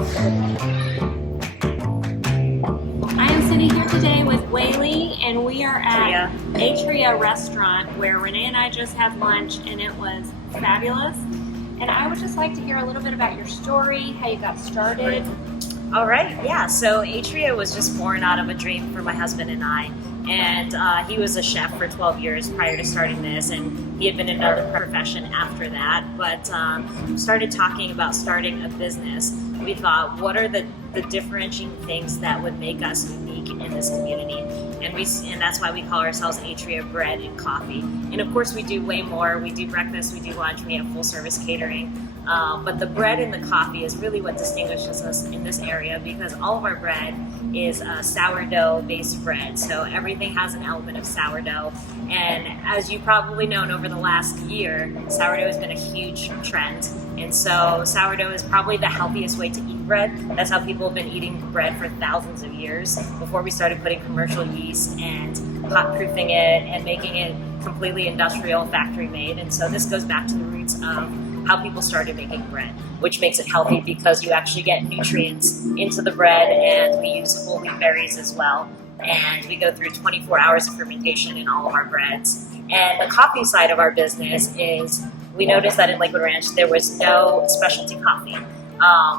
I am sitting here today with Whaley, and we are at Atria restaurant where Renee and I just had lunch, and it was fabulous. And I would just like to hear a little bit about your story, how you got started. All right, yeah, so Atria was just born out of a dream for my husband and I. And he was a chef for 12 years prior to starting this, and he had been in another profession after that. But started talking about starting a business. We thought, what are the differentiating things that would make us unique in this community? And that's why we call ourselves Atria Bread and Coffee. And of course, we do way more. We do breakfast, we do lunch, we have full service catering. But the bread and the coffee is really what distinguishes us in this area, because all of our bread is sourdough-based bread. So everything has an element of sourdough. And as you probably known over the last year, sourdough has been a huge trend. And so sourdough is probably the healthiest way to eat bread. That's how people have been eating bread for thousands of years before we started putting commercial yeast and hot-proofing it and making it completely industrial, factory-made. And so this goes back to the roots of how people started making bread, which makes it healthy because you actually get nutrients into the bread, and we use whole wheat berries as well. And we go through 24 hours of fermentation in all of our breads. And the coffee side of our business is, we noticed that in Lakewood Ranch there was no specialty coffee.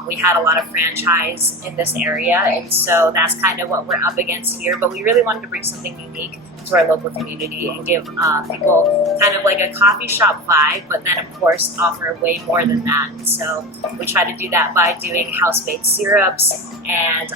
We had a lot of franchise in this area, and so that's kind of what we're up against here. But we really wanted to bring something unique to our local community and give people kind of like a coffee shop vibe, but then of course offer way more than that. And so we try to do that by doing house-made syrups, and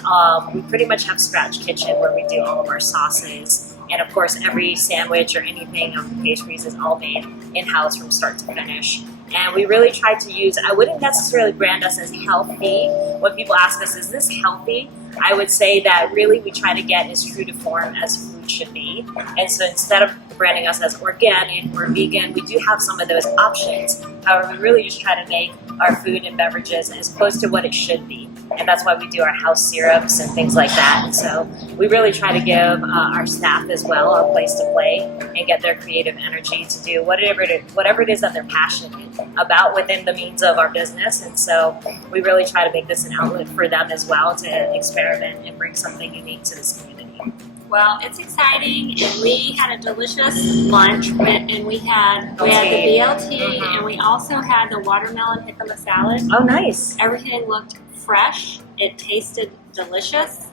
we pretty much have scratch kitchen where we do all of our sauces. And of course, every sandwich or anything of the pastries is all made in-house from start to finish. And we really try to use, I wouldn't necessarily brand us as healthy. When people ask us, is this healthy? I would say that really we try to get as true to form as food should be. And so instead of branding us as organic or vegan, we do have some of those options. However, we really just try to make our food and beverages as close to what it should be. And that's why we do our house syrups and things like that. And so we really try to give our staff as well a place to play and get their creative energy to do whatever it is that they're passionate about within the means of our business. And so we really try to make this an outlet for them as well to experiment and bring something unique to this community. Well, it's exciting, and we had a delicious lunch, and we had the BLT, and we also had the watermelon jicama salad. Oh, nice. Everything looked fresh. It tasted delicious.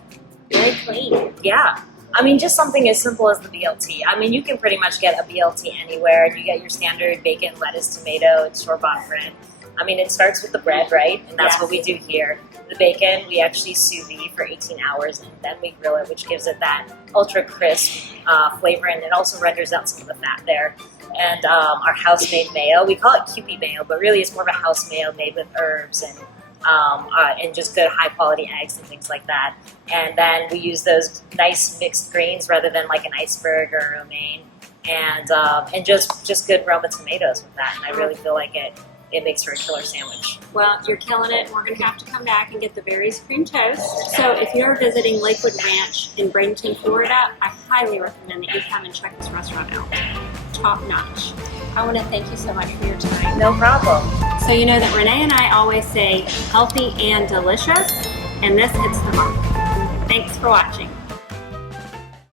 Very clean. Yeah. I mean, just something as simple as the BLT. I mean, you can pretty much get a BLT anywhere, and you get your standard bacon, lettuce, tomato, and store-bought bread. I mean, it starts with the bread, right? And that's what we do here. The bacon, we actually sous vide for 18 hours, and then we grill it, which gives it that ultra crisp flavor, and it also renders out some of the fat there. And our house-made mayo, we call it Kewpie mayo, but really it's more of a house mayo made with herbs and just good high-quality eggs and things like that. And then we use those nice mixed grains rather than like an iceberg or a romaine, and just good Roma tomatoes with that. And I really feel like it makes for a killer sandwich. Well, you're killing it. We're going to have to come back and get the berries cream toast. So if you're visiting Lakewood Ranch in Bradenton, Florida, I highly recommend that you come and check this restaurant out. Top notch. I want to thank you so much for your time. No problem. So you know that Renee and I always say healthy and delicious, and this hits the mark. Thanks for watching.